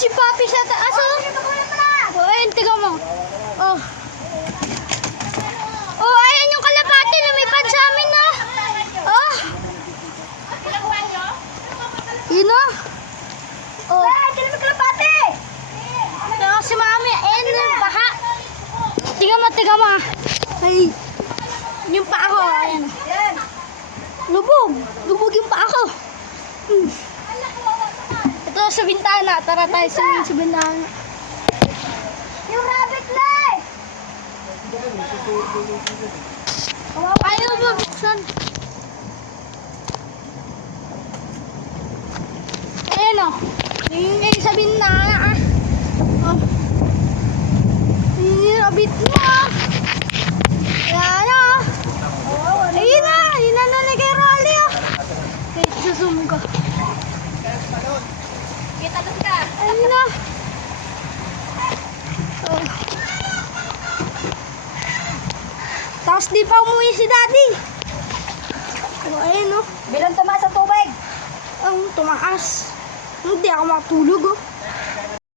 si Papi sa taas, oh. Oh, ayun, tiga mo. Oh. Oh, ayan yung kalapati. Lumipad sa amin, na. Oh. Yun, oh. Oh. Ay, kalapati. Kaya si Mami, ayun yung paha. Tiga mo, tiga mo. Ay. Yung paa ko, ayan. Lubog. Lubog yung paa ko. Hmm. Ito sa bintana. Tara tayo sa, sa bintana. Yung rabbit leg! Ayaw mo buksan. Ayan o. Yung yung sa bintana. Oh. Yung rabbit mo ah. Ayan o. Ayun na. Ayun na na kay Rolly ah. Wait, susum ko. Kita na sila. Ayun na. Oh. Tapos di pa umuwi si daddy. Oh, ayun oh. Bilang tumaas ang tubig. Ang tumaas. Hindi ako makatulog oh.